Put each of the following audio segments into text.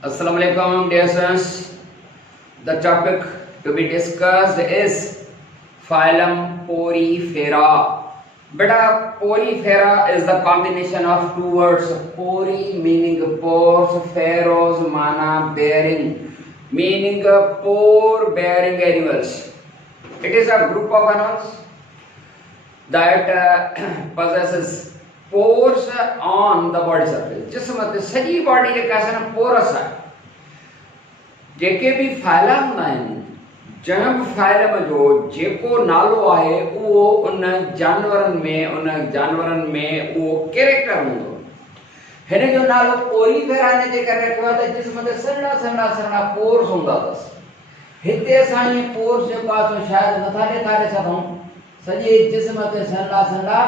Assalamu alaikum, dear students. The topic to be discussed is phylum Porifera. Beta, Porifera is the combination of two words. Pori meaning pores, feros mana bearing, meaning pore bearing animals. It is a group of animals that possesses pores on the body surface. जिसमें सजी body जे कैसे ना porous है जेके भी phyla हूंदा आहिनि जंहिं बि file जो जेको नालो आहे उहो उन जानवरनि में उहो कैरेक्टर हूंदो हिन जो नालो पोरीफेरा हिन जे करे रखियो आहे त जिस्म ते सन्हा पोर्स हूंदा अथसि हिते असां इहे पोर्स जेको आहे शायदि नथा ॾेखारे सघूं सॼे जिस्म ते सन्हा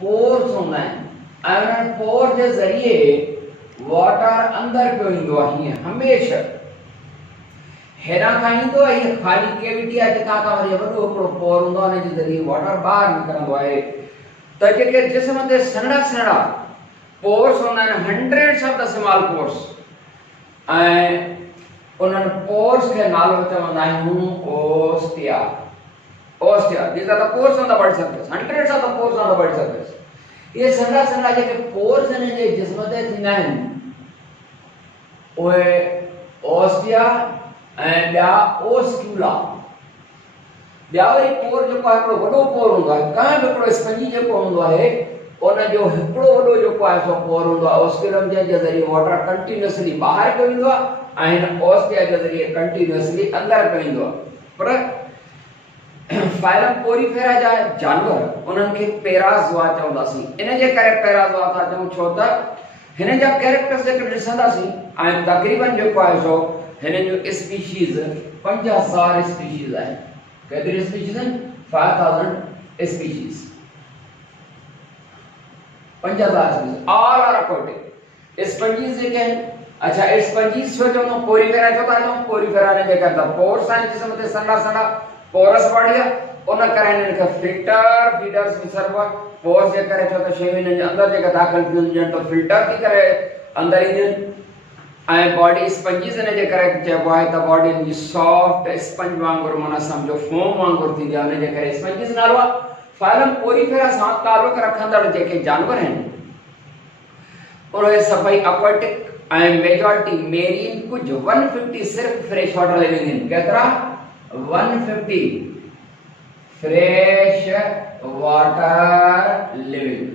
पोर्स होंदा आहिनि ऐं उन्हनि पोर्स जे ज़रिए वाटर अंदरि पियो ईंदो आहे हीअं हमेशह हेॾां खां ईंदो आहे हीअ ख़ाली कैविटी आहे जितां खां वरी वॾो हिकिड़ो पोर हूंदो आहे हुन जे ज़रिए वाटर ॿाहिरि निकिरंदो आहे त जेके जिस्म ते सन्हा पोर्स हूंदा आहिनि hundreds of the small pores ऐं उन्हनि पोर्स खे नालो चवंदा आहियूं ostia. These are the pores on the body surface. Hundreds of the pores on the body surface. ये सन्हा जेके pores हिन जे जिस्म ते थींदा आहिनि उहे ओस्टिया ऐं ॿिया ओस्क्यूला. ॿिया वरी पोर जेको आहे हिकिड़ो वॾो पोर हूंदो आहे कंहिं बि हिकिड़ो स्पंजी जेको हूंदो आहे उन जो हिकिड़ो वॾो जेको आहे सो पोर हूंदो आहे ओस्क्यूलम जे ज़रिए वाटर कंटिन्यूअसली ॿाहिरि पियो ईंदो आहे ऐं हिन ओस्टिया जे ज़रिए कंटिन्यूअसली अंदरि पियो ईंदो आहे. पर फाइलम पोरीफेरा जा जानवर उन्हनि खे पैराज़ोआ चवंदासीं. इन जे करे पैराज़ोआ था चऊं छो त हिन जा कैरेक्टर्स जेके ॾिसंदासीं ऐं तक़रीबन जेको आहे सो हिन जो स्पीशीज़ 50,000 स्पीशीज़ आहिनि. केतिरी स्पीशीज़ आहिनि? 5000 species. 50,000 species all are aquatic. Sponges जेके आहिनि अच्छा स्पंजीज़ छो चवंदा पोरीफेरा छो था चऊं? पोरीफेरा ने जेका द पोर्स आहिनि जिस्म ते सन्हा पोरस बॉडी आहे उन करे हिननि खे फिल्टर फीडर्स बि सर्व पोर्स जे करे छो त शयूं हिननि जे अंदरि जेका दाख़िल थियूं हुजनि त फिल्टर थी करे अंदरि ईंदियूं आहिनि ऐं बॉडी स्पंजीज़ हिन जे करे चइबो आहे त बॉडी हिन जी सॉफ्ट स्पंज वांगुरु माना सम्झो फोम वांगुरु थींदी आहे हुन जे करे स्पंजीज़ नालो आहे. फाइलम पोरीफेरा सां तालुक़ रखंदड़ जेके जानवर आहिनि उहे सभई aquatic ऐं मेजॉरिटी मेरीन कुझु 150 सिर्फ़ फ्रेश वाटर लिविंग आहिनि. केतिरा? 150 फ्रेश वाटर लिविंग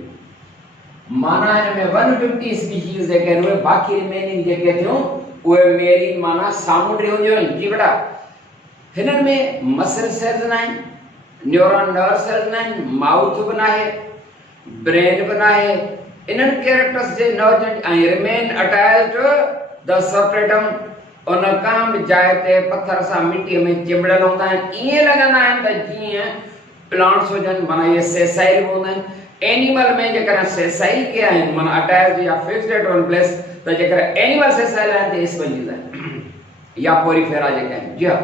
माना इनमें 150 स्पीशीज जेके आहिनि उहे बाक़ी रिमेनिंग जेके थियूं उहे मेरीन माना सामुंडी हूंदियूं आहिनि. जी बेटा हिननि में मसल सेल्स न आहिनि, न्यूरॉन नर्व सेल्स न आहिनि, माउथ बि न आहे, ब्रेन बि न आहे. इन्हनि कैरेक्टर्स जे नर्व ऐं रिमेन अटैच्ड द सब्रेटम उन कां बि जाइ ते पत्थर सां मिटीअ में चिमड़ियल हूंदा आहिनि. ईअं लॻंदा आहिनि त जीअं प्लांट्स हुजनि माना इहे सेसाइल हूंदा आहिनि. एनिमल में जेकॾहिं सेसाइल के आहिनि माना अटैच्ड या फिक्स्ड एट वन प्लेस त जेकॾहिं एनिमल सेसाइल आहिनि त स्पंजीज़ आहिनि या पोरीफेरा जेके आहिनि. जी हा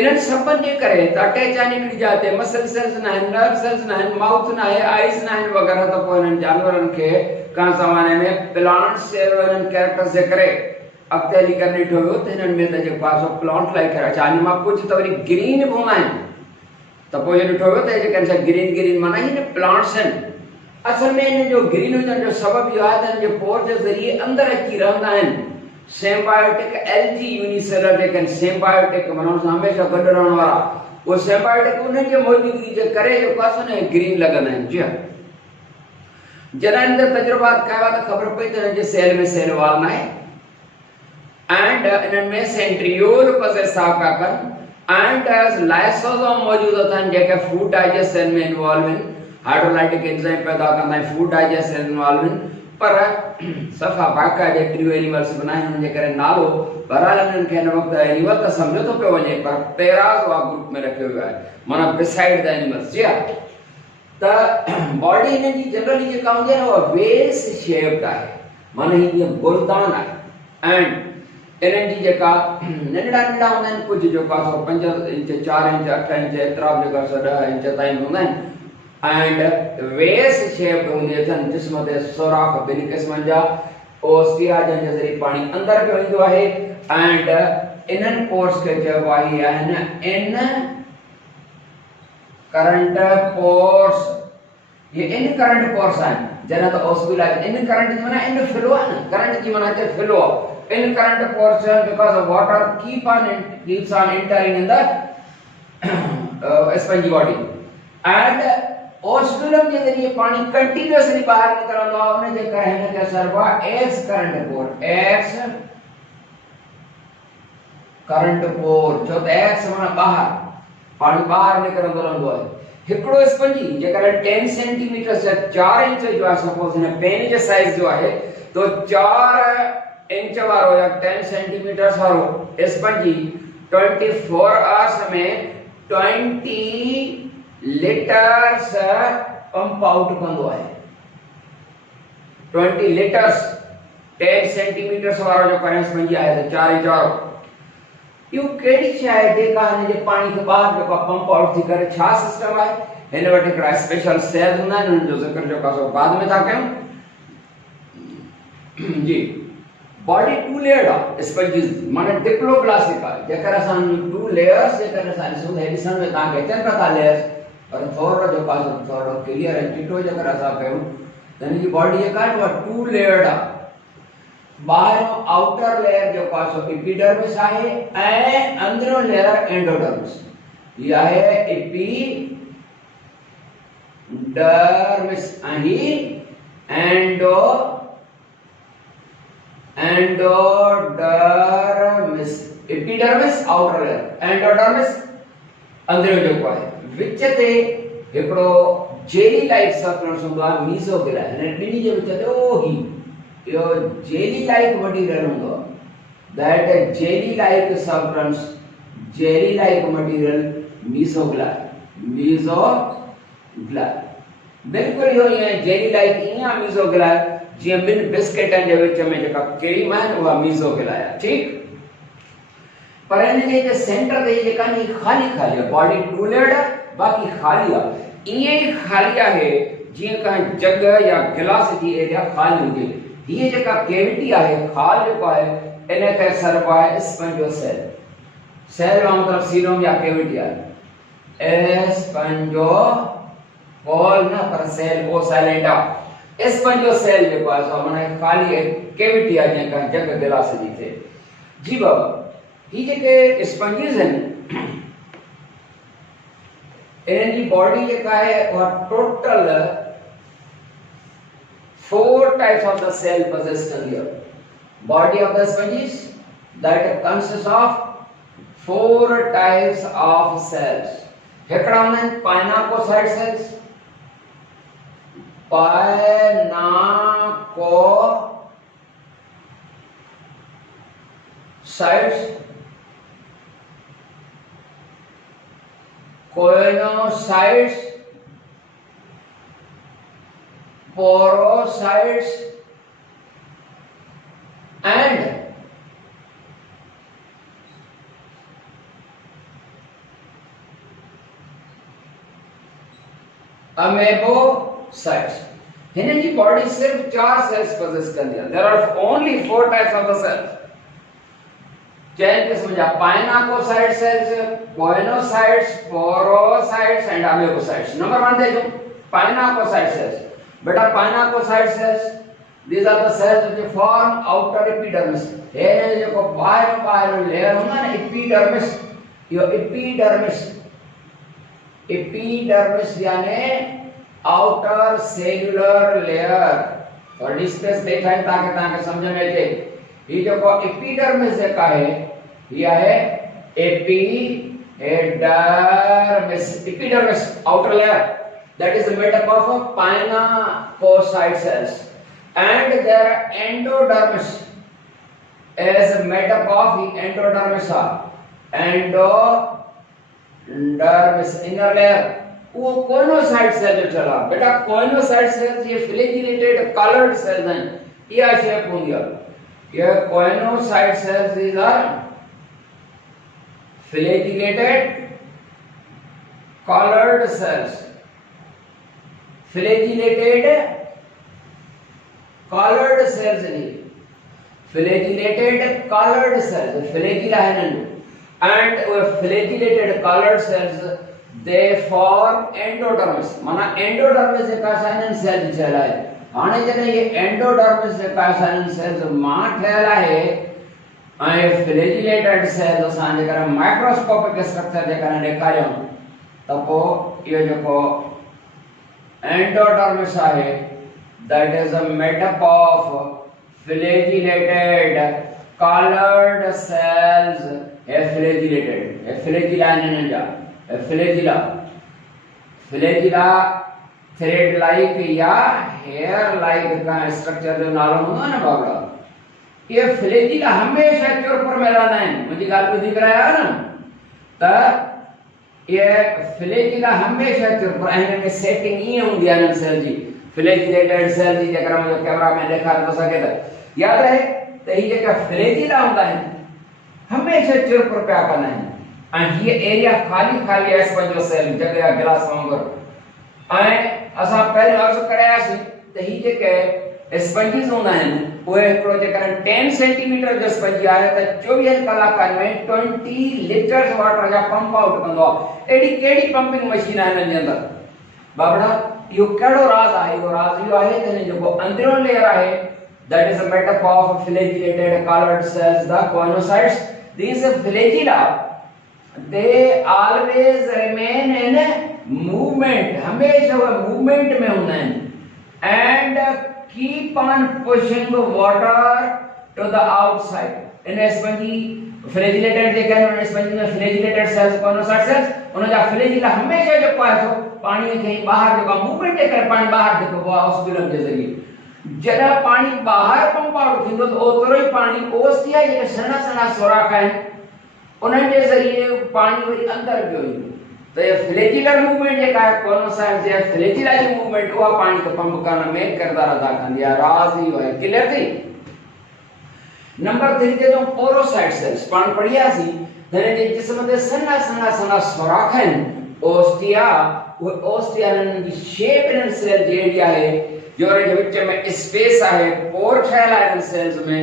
इन्हनि सभिनि जे करे त अटैच आहिनि हिकिड़ी जाइ ते मसल सेल्स न आहिनि, नर्व सेल्स न आहिनि, माउथ न आहे, आइज़ न आहिनि वग़ैरह त पोइ हिननि जानवरनि खे कंहिं ज़माने में प्लांट्स हिननि कैरेक्टर्स जे करे अॻिते हली करे ॾिठो वियो त हिननि में त जेको आहे सो प्लांट लाइक अच्छा हिन मां कुझु त वरी ग्रीन बि हूंदा आहिनि त पोइ इहो ॾिठो वियो त जेके आहिनि ग्रीन माना हिन प्लांट्स आहिनि. असल में हिन जो ग्रीन हुजण जो सबबु इहो आहे त हिन जे पोर जे ज़रिए अंदरि अची रहंदा आहिनि. सिम्बायोटिक एल्गी यूनिसेलर जेके आहिनि सिम्बायोटिक माना हुन सां हमेशह गॾु रहण वारा उहे सिम्बायोटिक उन्हनि जे मौजूदगी जे करे जेको आहे सो ग्रीन लॻंदा आहिनि. जी हा जॾहिं हिन ते तजुर्बात कयो आहे त ख़बर पई त हिन जे सेल में सेल वाल न आहे and इन्हनि में सेंट्रियोल पोसेस था कनि and लाइसोसोम मौजूद अथनि जेके फूड डाइजेशन में इन्वॉल्व आहिनि. हाइड्रोलाइटिक एंजाइम पैदा कंदा आहिनि, फूड डाइजेशन इन्वॉल्व आहिनि. पर सफ़ा बाक़ाइदे ट्रियो एनिमल्स बि न आहिनि हुन जे करे नालो बहरहाल हिननि खे हिन वक़्तु एनिमल त सम्झो थो पियो वञे पर पैराज़ोआ ग्रुप में रखियो वियो आहे माना बिसाइड द एनिमल्स. जी हा त बॉडी हिन जी जनरली जेका हूंदी आहे न उहा वेस शेप्ड आहे माना हीअ गुलदान आहे एंड इन्हनि जी जेका नंढड़ा हूंदा आहिनि कुझु जेको आहे सो 5 इंच 4 इंच 8 इंच एतिरा बि जेका 10 इंच ताईं हूंदा आहिनि एंड वेस शेप्ड हूंदी अथनि जिस्म ते सोराख़ ॿिनि क़िस्मनि जा ओस्टिया जे ज़रिए पानी अंदर पियो ईंदो आहे एंड इन्हनि पोर्स खे चइबो आहे इन करंट पोर्स। ये इन करंट पोर्स आहिनि जॾहिं त ओस्टिया इन करंट जी माना इन फ्लो आहे न, करंट जी माना हिते फ्लो आहे। Incurrent pores because water keeps on entering in the spongy body and ओस्टिलम जे ज़रिए पानी कंटीन्यूअसली बाहर निकरंदो आहे। उन जे करे हिन खे चइबो आहे एक्स करंट पोर। एक्स करंट पोर छो त एक्स माना बाहर, पानी बाहर निकरंदो रहंदो आहे। हिकड़ो स्पंजी जेकर 10 सेंटीमीटर से 4 इंच जो आहे, सपोज हिन पेन जे साइज जो आहे तो 4 इंच वारो या 10 सेंटीमीटर वारो स्पंजी 24 आवर्स में 20 लीटर्स पंप आउट कंदो आहे। 20 लीटर्स 10 सेंटीमीटर वारो जो करंट स्पंजी आहे त 4 इंच वारो यो केड़ी शय आहे जेका हिन जे पानी खे बाहर जेको पंप आउट थी करे। छा सिस्टम आहे हिन वटि हिकड़ा स्पेशल सेल हूंदा आहिनि, उन जो ज़िक्र जेको आहे बाद में था कयूं जी। बॉडी टू लेयर्ड आहे स्पंजिस माने डिप्लोप्लास्टिक आहे। जेकर असां टू लेयर्स जेकर असां ॾिसूं था ॾिसण में तव्हांखे अचनि था लेयर्स, पर थोरो जेको आहे थोरो क्लियर ऐं चिटो जेकर असां कयूं त हिन जी बॉडी जेका आहे टू लेयर्ड आहे। बाहरों आउटर लेयर जो आहे सो एपिडर्मिस आहे ऐं अंदरो लेयर एंडोडर्मिस। ये आहे एपिडर्मिस ऐं endodermis. Epidermis outer layer, endodermis अंदरो जेको आहे। विच ते हिकड़ो जेली लाइक सबस्टेंस हूंदो आहे मीसोग्लिया। हिन ॿिन्ही जे विच ते ओही यो जेली लाइक मटेरियल होगा। That jelly like substance, jelly like material mesoglea. बिल्कुल यो ये जेली लाइक इया मीसोग्लिया जे बिन बिस्किटन जे विच में जेका क्रीम है वो मीसोग्लिया है, ठीक। पर इन जे सेंटर ते जेका नी खाली खाली है, बॉडी टू लेयर्ड है बाकी खाली है। ये खाली है जे का जग या गिलास जी एरिया खाली हुजे। ये जेका कैविटी आहे खाल जेको आहे इन खे सर्व आहे स्पंजो सेल। सेल मतलब सीरोम या कैविटी आहे। स्पंजो कॉल न पर सेल ओ साइलेंट आहे। स्पंजो सेल जेको आहे सो माने खाली कैविटी आहे जेका जग गिलास जी थे जी बाबा। ये जेके स्पंजिस आहिनि इन्हनि जी बॉडी जेका आहे उहा total 4 types of the cell possessed here. Body of the sponges that consists of 4 types of cells. हिकड़ा हूंदा आहिनि pinacocyte cells. Pinacocytes, choanocytes, porocytes and amoebocytes. हिननि जी बॉडी सिर्फ 4 सेल्स पोजेस कंदी आहे। There are only 4 types of the cells. चैन किस्म जा pinacocyte cells, choanocytes, porocytes and amoebocytes. Number 1 देखो पाइनाकोसाइट सेल्स। बेटा pinacocyte cells these are the cells which form outer epidermis। ये जो बाहर लेयर होगा ना epidermis, यो epidermis यानी outer cellular layer। थोड़ी स्पेस देखा है ताकि समझ में आए। ये जो epidermis का है ये है epidermis outer layer that is made up of painacocyte cells and their endodermis is made up of endodermis inner layer। वो कोइनोसाइट सेल जो चला बेटा कोइनोसाइट सेल्स ये फ्लैजिलेटेड कलर्ड सेल्स हैं। ये शेप होंगी ये choanocyte cells these are flagellated colored cells। flagellated colored cells नहीं flagellated colored cells, flagella है Nandu, and flagellated colored cells they form endodermis, माना endodermis एक रासायनिक सेल चला है, आने जने ये endodermis एक रासायनिक सेल मां ठहरा है, आए flagellated cells असांजे करे microscopic structure जे करे देखारियो, तपो ये जो को endodermis है, that is a made up of flagellated colored cells, flagellated, flagella ninja, flagella, flagella thread like या hair like का structure जो नालों होगा ना बाबड़ा, ये flagella हमेशा चोर पर में रहना है, मुझे गाल को दिख रहा है ना, तो ये flagella हमेशा चोर पर ऐसे में setting ये होंगी आनंद सेल जी, flagellated cell जी जगह मुझे कैमरा में देखा तो सके था, याद रहे तो ये जगह flagella होता है हमेशा चोर पर क्या करना है, और ये एरिया खाली खाली है स्पंज सेल जगह गिलास वांगर आए असा पहले अर्ज कराया सी तो ये जगह स्पंजेस होना है वो एक प्रोजेक्ट करन 10 सेंटीमीटर जो स्पंज आया तो 24 कलाक में 20 लीटर्स वाटर जा पंप आउट कंदो एडी केडी पंपिंग मशीन है ने अंदर बाबड़ा यो केड़ो राज आहे यो राज यो आहे तने जो अंदरो लेयर आहे that is a made up of flagellated colored cells, the conocytes. These flagella they always remain in movement, हमेशा वो movement में होना है and keep on pushing the water to the outside. In spongy flagellated जे कहने वाले spongy में flagellated cells conocyte cells उन्हें जा flagella हमेशा जो पास हो पानी कहीं बाहर जो movement कर पानी बाहर देखो वो ऑस्मोलम के जरिए जरा पानी बाहर पंप आउट थींदो तो ओतरो ही पानी ओसिया जे सना सना सोराख है उन्हनि जे जरिए पानी वरी अंदर पियो तो ये फ्लैजिलर मूवमेंट जे का कोनोसाइट जे फ्लैजिला जी मूवमेंट वो पानी को पंप करण में किरदार अदा कंदी है राज ही है क्लियर थी नंबर 3 के जो पोरोसाइट सेल्स पान पढ़िया सी धने जे जिसम दे सना सना सना सोराख है ओस्टिया वो ओस्टिया की शेप इन सेल जे एरिया है जो रे विच में स्पेस है पोर ठहरा है इन सेल्स में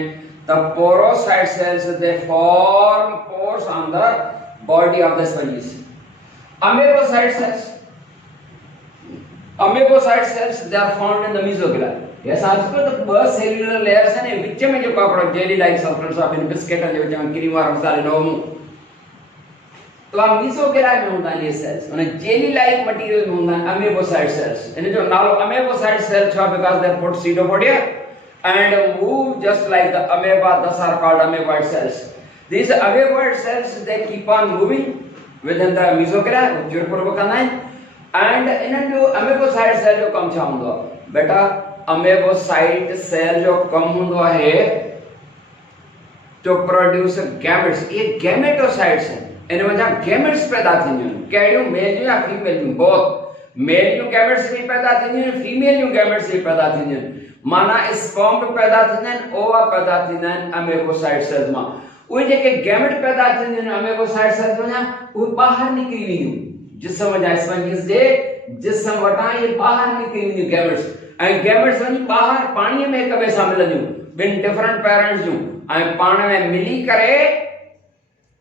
the porocyte cells they form pores on the body of the sponges amoebocyte cells they are found in the mesochila ये साथ तो बस सेलुलर लेयर्स है ने विच में जो पापड़ jelly like substance of in biscuit जो विच में क्रीम और मसाले लोमु तो आ mesochila में होता है ये सेल्स माने जेली लाइक मटेरियल में होता है amoebocyte cells इन्हें जो नालो amoebocyte cells है because they put pseudopodia and move just like the amoeba, thus are called amoeboid cells. These amoeboid cells they keep on moving within the mesochila जो पूर्व करना है and इन्हें जो amoebocyte cell जो कम चाहूँगा बेटा amoebocyte cell जो कम होगा है to produce gametes ये gametocytes हैं इन्हें वजह gametes पैदा थीं कैडियो मेल या फीमेल both मेल जो gametes भी पैदा थीं फीमेल जो gametes भी पैदा थीं माना स्पर्म पैदा थींदा आहिनि ओवा पैदा थींदा आहिनि अमेबोसाइट सेल्स मां उहे जेके गैमेट पैदा थींदा आहिनि अमेबोसाइट सेल्स मां उहे ॿाहिरि निकिरी वेंदियूं जिस्म जा स्पंजिस जे जिस्म वटां ये ॿाहिरि निकिरी वेंदियूं गैमेट्स ऐं गैमेट्स वञी ॿाहिरि पाणीअ में हिक ॿिए सां मिलंदियूं ॿिनि डिफरेंट पेरेंट्स जूं ऐं पाण में मिली करे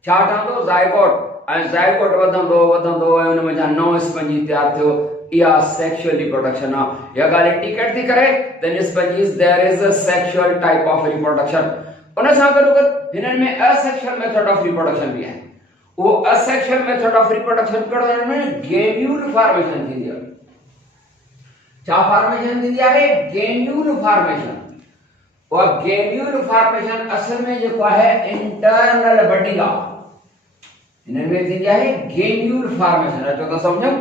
छा ठहंदो ज़ाइगोट ऐं ज़ाइगोट वधंदो वधंदो ऐं उन में जा नओं स्पंजी तयार थियो या sexual reproduction या गाली टिकट थी करे then sponges there is a sexual type of reproduction उन सां गॾु हिननि में asexual method of reproduction भी है वो asexual method of reproduction कहिड़ो आहे में गेम्यूल फॉर्मेशन थींदी आहे छा फॉर्मेशन थींदी आहे गेम्यूल फॉर्मेशन और गेम्यूल फॉर्मेशन असल में जेको आहे इंटरनल बटिका हिननि में थींदी आहे गेम्यूल फॉर्मेशन अचो त समझो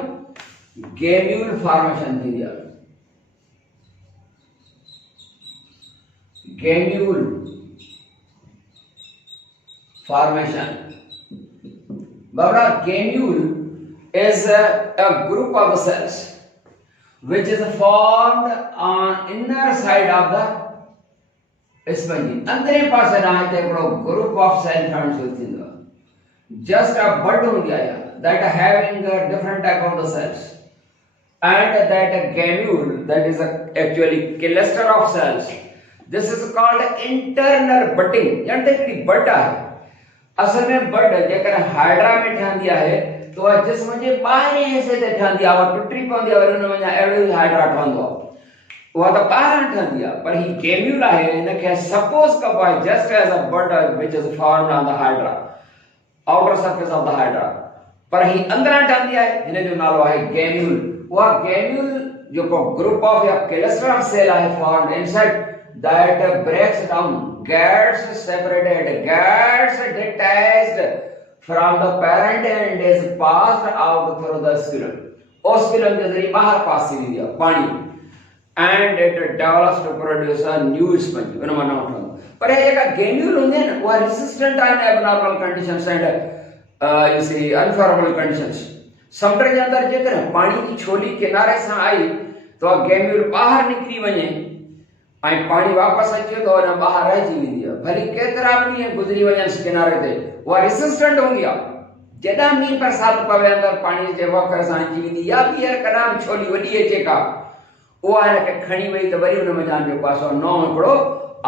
gamule formation थी दिया gamule formation Babra gamule is a group of cells which is formed on inner side of the sponge अंदरे पासे ना है तो group of cell forms होती है just a bud हो गया that having a different type of the cells and that gamule that is actually cluster of cells this is called internal budding, यानी हिकिड़ी बड आहे। असल में बड जेकर हाइड्रा में ठहंदी आहे तो वह जिस्म जे ॿाहिरें हिसे ते ठहंदी आहे, वह टुटी पवंदी आहे, वरी हुन में अहिड़ो ई हाइड्रा ठहंदो आहे, उहा त ॿाहिरां ठहंदी आहे। पर ही गेम्यूल आहे, हिनखे सपोज कबो आहे just as a bud which is formed on the hydra, outer surface of the hydra, पर ही अंदरां ठहंदी आहे, हिन जो नालो आहे गेम्यूल। उहा गेम्यूल जेको ग्रुप ऑफ या क्लस्टर ऑफ सेल आहे formed inside that breaks down, gets separated, gets detached from the parent and is passed out through the osculum. Osculum के जरिए बाहर पास थी दिया पानी, and it develops to produce a new sponge. उन्हें मना उठाऊं। पर ये जगह गेम्यूल होंगे ना, वो resistant in abnormal conditions and you see unfavorable conditions. समुद्र के अंदर जेकर पानी की छोली किनारे से आई तो गेम्यूल बाहर निकली वने, आई पानी वापस अचे तो न बाहर रहिजी वेंदी आहे, भली केतिरा बि ॾींहं गुज़री वञनि किनारे ते, उहा रेसिस्टेंट हूंदी आहे। जॾहिं मींहुं बरसाति पवे अंदरि पाणी जे वखर सां अची वेंदी, या ॿीहर कॾहिं बि छोली वॾी अचे का, उहा हिनखे खणी वई त वरी हुन में जो पासो नओं हिकिड़ो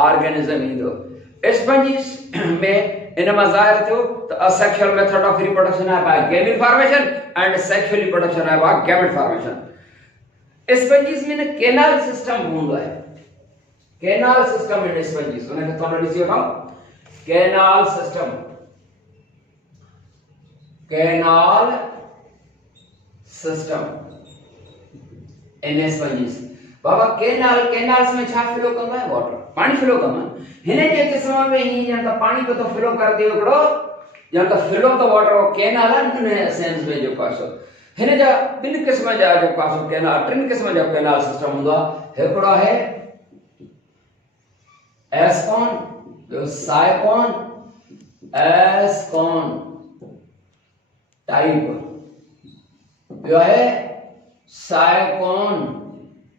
ऑर्गेनिज़म ईंदो। स्पंजिस में इन मां ज़ाहिर थियो त असेक्सुअल मेथड ऑफ रिप्रोडक्शन आहे by gamete formation and sexual reproduction आहे बाय गैमेट फॉर्मेशन। स्पंजिस में न केनाल सिस्टम हूंदो आहे, कैनाल सिस्टम इन स्पंजिस, उन्हें तो ॾिसी वठो canal system, canal system in sponges. Baba canals में छा फ्लो कंदो आहे? वाटर, पानी फ्लो कंदो आहे। हिन जे किस्म में ही या त पानी को तो फ्लो कर दे हिकिड़ो, या त flow the water canal in sense में जो पासो हिन जा ॿिनि क़िस्म जा जो पासो कैनाल, टिनि क़िस्म जा कैनाल सिस्टम हूंदो आहे। हिकिड़ो आहे एस्कॉन, जो साइकॉन, एस्कॉन टाइप, जो है साइकॉन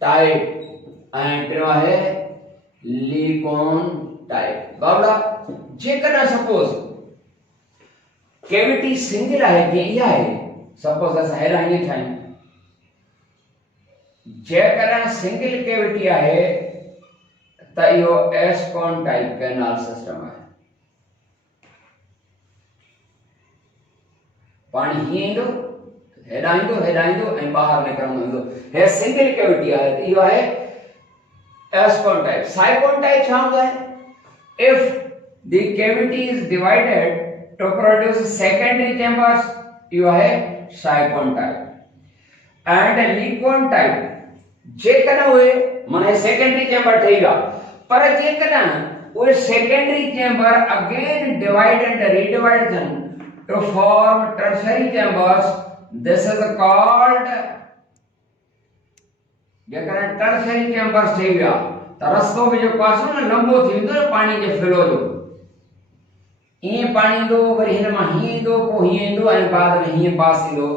टाइप, एंड टियों है लीकॉन टाइप। बाबड़ा जेकर सपोज कैविटी सिंगल है कि इहा है, सपोज अस हेरा ये ठाई, जेकर सिंगल कैविटी है त इहो एस्कॉन टाइप कैनाल सिस्टम है। पानी ही ईंदो, हेॾां ईंदो ऐं ॿाहिरि निकिरंदो ईंदो, हे सिंगल कैविटी आहे त इहो आहे एस्कॉन टाइप। साइकॉन टाइप छा हूंदो आहे? If the cavity is divided to produce secondary chambers, इहो है sycon type. And leucon type जेकर उहे माने सेकेंडरी चैम्बर ठही विया, पर जेकर उहे secondary chamber again divide and redivide थियनि to form tertiary chambers, this is called, जेकर tertiary chambers ठही विया त रस्तो में जो पासो न लंबो थी वेंदो पानी जे फ्लो जो, ईअं पानी ईंदो, वरी हिन मां हीअं ईंदो, पोइ हीअं ईंदो ऐं बाद में हीअं पास ईंदो।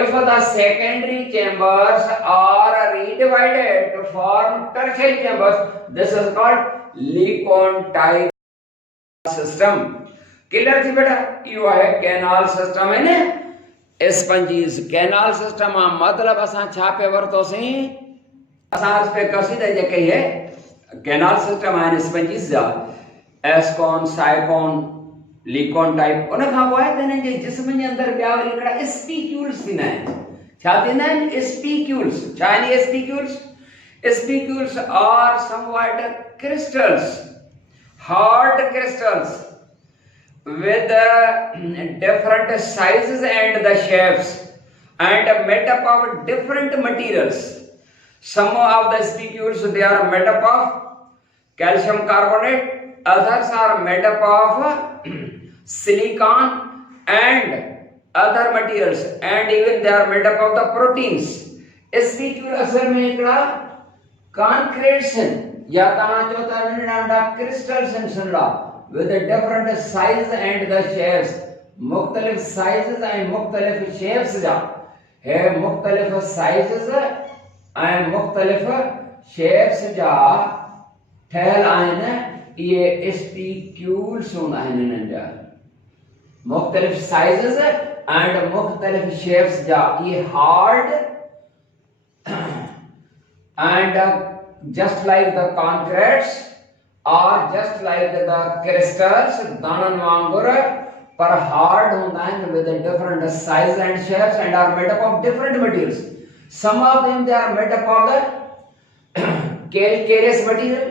If the secondary chambers are redivided to form tertiary chambers, this is called Lecon type system. Clear थी बेटा? इहो आहे कैनाल सिस्टम है ने स्पंजीस। कैनाल सिस्टम मतलब असां छा पे वरतोसीं, असां अर्ज पे कसी त जेके है कैनाल सिस्टम आहिनि स्पंजीस जा, एस्कॉन, साइकॉन, लीकॉन टाइप। उन खां पोइ आहे त हिननि जे जिस्म जे अंदरि ॿिया वरी हिकिड़ा स्पीक्यूल्स थींदा आहिनि। छा थींदा आहिनि? स्पीक्यूल्स। छा आहिनि spicules? Spicules are somewhat crystals, hard crystals with different sizes and the shapes and made up of different materials. Some of the spicules they are made up of calcium carbonate, others are made up of silicon and other materials, and even they are made up of the proteins. Spicule असल में एकड़ा concretes या तहां जो त नंढा crystals सुनला with the different size and the shapes, मुख्तलिफ sizes and मुख्तलिफ shapes जा है, मुख्तलिफ sizes and मुख्तलिफ shapes जा ठहल आहिनि। ये स्पीक्यूल्स हूंदा आहिनि हिननि जा, मुख्तलिफ sizes and मुख्तलिफ shapes जा। ये hard and just like the concretes are just like the crystals danan wangur पर hard होता है with a different size and shapes and are made up of different materials. Some of them they are made up of the calcareous material,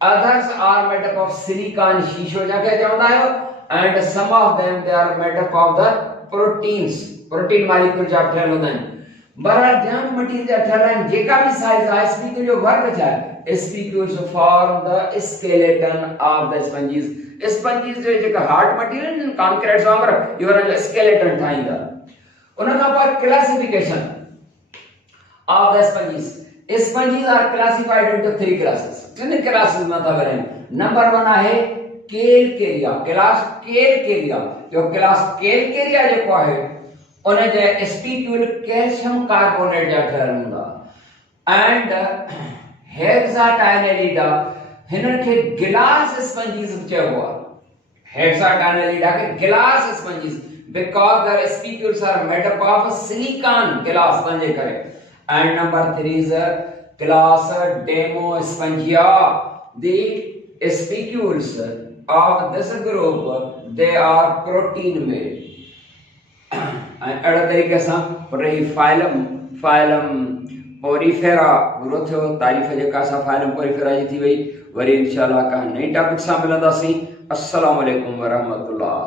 others are made up of silicon शीशो जाके जाता है, and some of them they are made up of the proteins, protein molecule जो ठहर होता है. बहरहाल जम मटेरियल जो ठहर है जेका भी साइज है स्पीक्यूल जो वर्ग है spicules form the skeleton of the sponges. Sponges जो जेका हार्ड मटेरियल कॉन्क्रीट वांगर इवन जो स्केलेटन ठाहींदा उनका पर classification of the sponges. Sponges are classified into 3 classes. किन क्लासेस में था बरे नंबर 1 है कैलकेरिया. क्लास कैलकेरिया जो क्लास कैलकेरिया जो को है उन जे स्पीक्यूल कैल्शियम कार्बोनेट जा ठहर हुंदा एंड हेक्साटाइनेलिडा हिनन के गिलास स्पंजीज चयो हुआ. हेक्साटाइनेलिडा के glass sponges because their spicules are made up of silicon glass तंजे करे. And number 3 is class Demospongiae. The spicules of this group they are protein made. अड़ा तरीके सां रही फाइलम पोरीफेरा पूरो थियो. तारीफ़ जेका सा फाइलम पोरीफेरा जी थी वई. वरी इंशाअल्लाह का नई टॉपिक सां मिलंदासीं. अस्सलाम वालेकुम व रहमतुल्लाह.